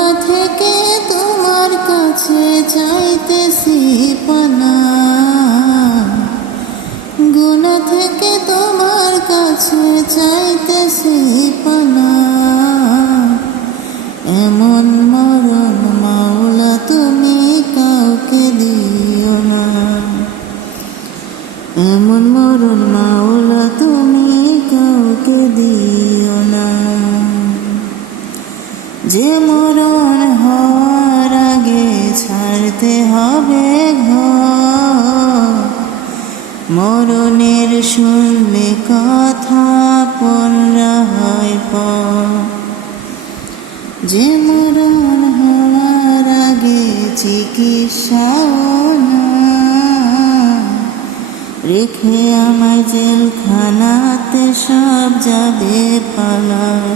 গুনাহ থেকে তোমার কাছে চাইতেছি পানা, গুনাহ থেকে তোমার কাছে চাইতেছি পানা। এমন মরণ মাওলা তুমি কাউকে দিও না, এমন মরণ মাওলা তুমি কাউকে দিও না। যে মরণ হওয়ার আগে ছাড়তে হবে ঘর, মরণের শুনলে কথা পড়া হয় পর। যে মরণ হওয়ার আগে চিকিৎসাও না, রেখে আমায় জেলখানাতে সব যাবে পালায়।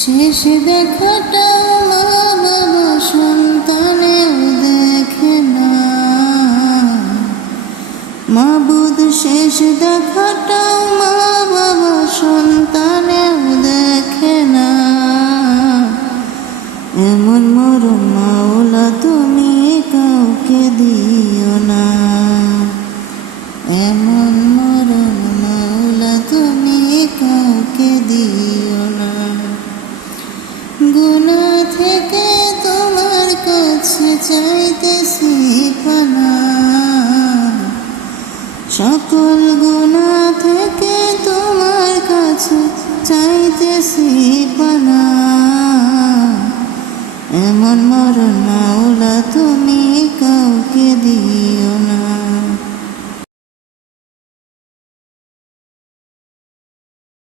শেষ দেখাটা মা বাবা সন্তানেও দেখে না, মাবুদ শেষ দেখাটাও মা বাবা সন্তানেও দেখে না। এমন মরণ মাওলা তুমি কাউকে দিও না, এমন মরণ মাওলা তুমি কাউকে দিও না। গুনাহ থেকে তোমার কাছে চাইতেছি পানা, সকল গুনাহ থেকে তোমার কাছে চাইতেছি পানা। এমন মরণ মাওলা তুমি কাউকে দিও